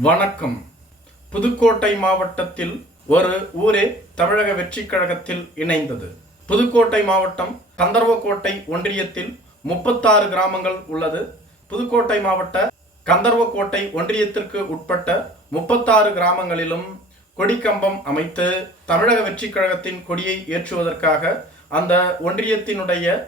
வணக்கம். புதுக்கோட்டை மாவட்டத்தில் ஒரு ஊரே தமிழக வெற்றி கழகத்தில் இணைந்தது. புதுக்கோட்டை மாவட்டம் கந்தர்வக்கோட்டை ஒன்றியத்தில் 36 கிராமங்கள் உள்ளது. புதுக்கோட்டை மாவட்ட கந்தர்வக்கோட்டை ஒன்றியத்திற்கு உட்பட்ட 36 கிராமங்களிலும் கொடிக்கம்பம் அமைத்து தமிழக வெற்றி கழகத்தின் கொடியை ஏற்றுவதற்காக அந்த ஒன்றியத்தினுடைய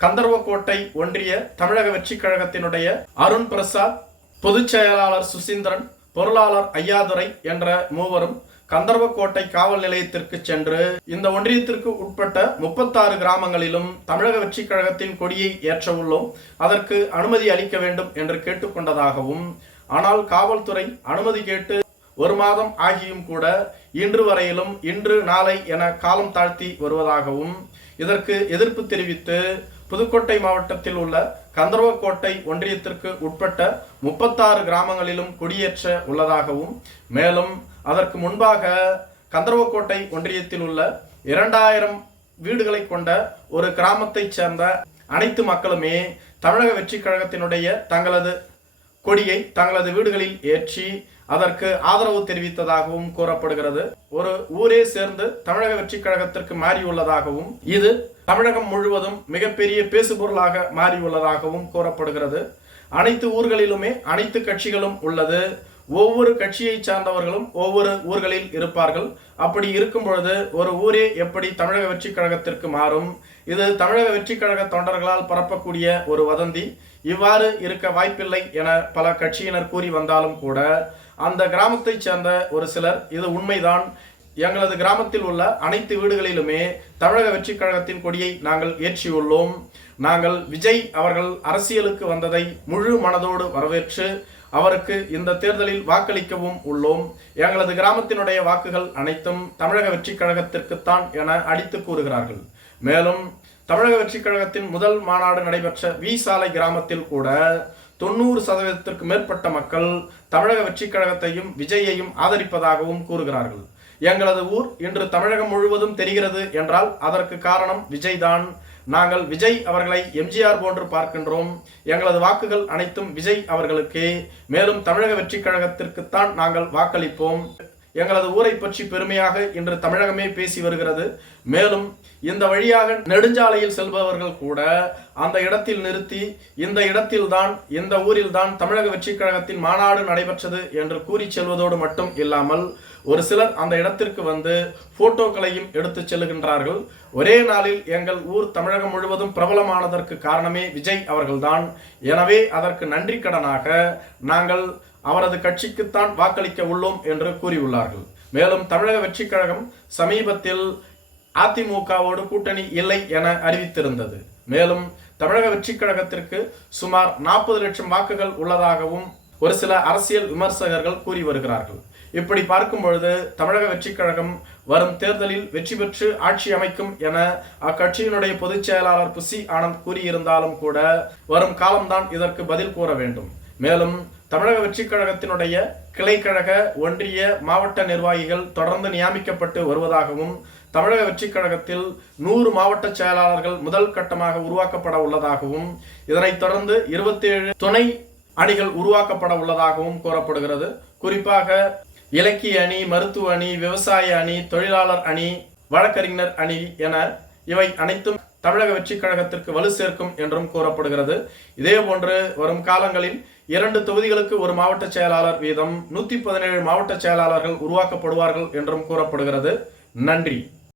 கந்தர்வக்கோட்டை ஒன்றிய தமிழக வெற்றி கழகத்தினுடைய அருண் பிரசாத், பொதுச் செயலாளர் சுசீந்திரன், பொருளாளர் ஐயாதுரை என்ற மூவரும் கந்தர்வக்கோட்டை காவல் நிலையத்திற்கு சென்று இந்த ஒன்றியத்திற்கு உட்பட்ட 36 கிராமங்களிலும் தமிழக வெற்றி கழகத்தின் கொடியை ஏற்ற உள்ளோம், அதற்கு அனுமதி அளிக்க வேண்டும் என்று கேட்டுக்கொண்டதாகவும், ஆனால் காவல்துறை அனுமதி கேட்டு 1 மாதம் ஆகியும் கூட இன்று வரையிலும் இன்று நாளை என காலம் தாழ்த்தி வருவதாகவும், இதற்கு எதிர்ப்பு தெரிவித்து புதுக்கோட்டை மாவட்டத்தில் உள்ள கந்தர்வக்கோட்டை ஒன்றியத்திற்கு உட்பட்ட 36 கிராமங்களிலும் கொடியேற்ற உள்ளதாகவும், மேலும் அதற்கு முன்பாக கந்தர்வக்கோட்டை ஒன்றியத்தில் உள்ள 2000 வீடுகளை கொண்ட ஒரு கிராமத்தைச் சேர்ந்த அனைத்து மக்களுமே தமிழக வெற்றி கழகத்தினுடைய தங்களது கொடியை தங்களது வீடுகளில் ஏற்றி அதற்கு ஆதரவு தெரிவித்ததாகவும் கூறப்படுகிறது. ஒரு ஊரே சேர்ந்து தமிழக வெற்றி கழகத்திற்கு மாறியுள்ளதாகவும், இது தமிழகம் முழுவதும் மிகப்பெரிய பேசுபொருளாக மாறியுள்ளதாகவும் கூறப்படுகிறது. அனைத்து ஊர்களிலுமே அனைத்து கட்சிகளும் உள்ளது. ஒவ்வொரு கட்சியை சார்ந்தவர்களும் ஒவ்வொரு ஊர்களில் இருப்பார்கள். அப்படி இருக்கும் பொழுது ஒரு ஊரே எப்படி தமிழக வெற்றி கழகத்திற்கு மாறும்? இது தமிழக வெற்றி கழக தொண்டர்களால் பரப்பக்கூடிய ஒரு வதந்தி. இவ்வாறு இருக்க வாய்ப்பில்லை என பல கட்சியினர் கூறி வந்தாலும் கூட அந்த கிராமத்தை சேர்ந்த ஒரு சிலர் இது உண்மைதான், எங்களது கிராமத்தில் உள்ள அனைத்து வீடுகளிலுமே தமிழக வெற்றி கழகத்தின் கொடியை நாங்கள் ஏற்றியுள்ளோம், நாங்கள் விஜய் அவர்கள் அரசியலுக்கு வந்ததை முழு மனதோடு வரவேற்று அவருக்கு இந்த தேர்தலில் வாக்களிக்கவும் உள்ளோம், எங்களது கிராமத்தினுடைய வாக்குகள் அனைத்தும் தமிழக வெற்றி கழகத்திற்குத்தான் என அடித்து கூறுகிறார்கள். மேலும் தமிழக வெற்றி கழகத்தின் முதல் மாநாடு நடைபெற்ற வி சாலை கிராமத்தில் கூட 90% மேற்பட்ட மக்கள் தமிழக வெற்றி கழகத்தையும் விஜயையும் ஆதரிப்பதாகவும் கூறுகிறார்கள். எங்களது ஊர் இன்று தமிழகம் முழுவதும் தெரிகிறது என்றால் அதற்கு காரணம் விஜய் தான். நாங்கள் விஜய் அவர்களை எம்ஜிஆர் போன்று பார்க்கின்றோம், எங்களது வாக்குகள் அனைத்தும் விஜய் அவர்களுக்கே, மேலும் தமிழக வெற்றி கழகத்திற்குத்தான் நாங்கள் வாக்களிப்போம். எங்களது ஊரை பற்றி பெருமையாக இன்று தமிழகமே பேசி வருகிறது. மேலும் இந்த வழியாக நெடுஞ்சாலையில் செல்பவர்கள் கூட அந்த இடத்தில் நிறுத்தி இந்த இடத்தில்தான் இந்த ஊரில்தான் தமிழக வெற்றி கழகத்தின் மாநாடு நடைபெற்றது என்று கூறி செல்வதோடு மட்டும் இல்லாமல் ஒரு சிலர் அந்த இடத்திற்கு வந்து போட்டோக்களையும் எடுத்து செல்லுகின்றார்கள். ஒரே நாளில் எங்கள் ஊர் தமிழகம் முழுவதும் பிரபலமானதற்கு காரணமே விஜய் அவர்கள்தான். எனவே அதற்கு நன்றி கடனாக நாங்கள் அவரது கட்சிக்குத்தான் வாக்களிக்க உள்ளோம் என்று கூறியுள்ளார்கள். மேலும் தமிழக வெற்றி கழகம் சமீபத்தில் அதிமுகவோடு கூட்டணி இல்லை என அறிவித்திருந்தது. மேலும் தமிழக வெற்றி கழகத்திற்கு சுமார் 40 லட்சம் வாக்குகள் உள்ளதாகவும் ஒரு சில அரசியல் விமர்சகர்கள் கூறி வருகிறார்கள். இப்படி பார்க்கும் பொழுது தமிழக வெற்றி கழகம் வரும் தேர்தலில் வெற்றி பெற்று ஆட்சி அமைக்கும் என அக்கட்சியினுடைய பொதுச் செயலாளர் புசி ஆனந்த் கூறியிருந்தாலும் கூட வரும் காலம்தான் இதற்கு பதில் கூற வேண்டும். மேலும் தமிழக வெற்றி கழகத்தினுடைய கிளைக்கழக ஒன்றிய மாவட்ட நிர்வாகிகள் தொடர்ந்து நியமிக்கப்பட்டு வருவதாகவும், தமிழக வெற்றி கழகத்தில் 100 மாவட்ட செயலாளர்கள் முதல் கட்டமாக உருவாக்கப்பட உள்ளதாகவும், இதனைத் தொடர்ந்து 27 துணை அணிகள் உருவாக்கப்பட உள்ளதாகவும் கூறப்படுகிறது. குறிப்பாக இலக்கிய அணி, மருத்துவ அணி, விவசாய அணி, தொழிலாளர் அணி, வழக்கறிஞர் அணி என இவை அனைத்தும் தமிழக வெற்றி கழகத்திற்கு வலு சேர்க்கும் என்றும் கூறப்படுகிறது. இதேபோன்று வரும் காலங்களில் 2 தொகுதிகளுக்கு ஒரு மாவட்ட செயலாளர் வீதம் 117 மாவட்ட செயலாளர்கள் உருவாக்கப்படுவார்கள் என்றும் கூறப்படுகிறது. நன்றி.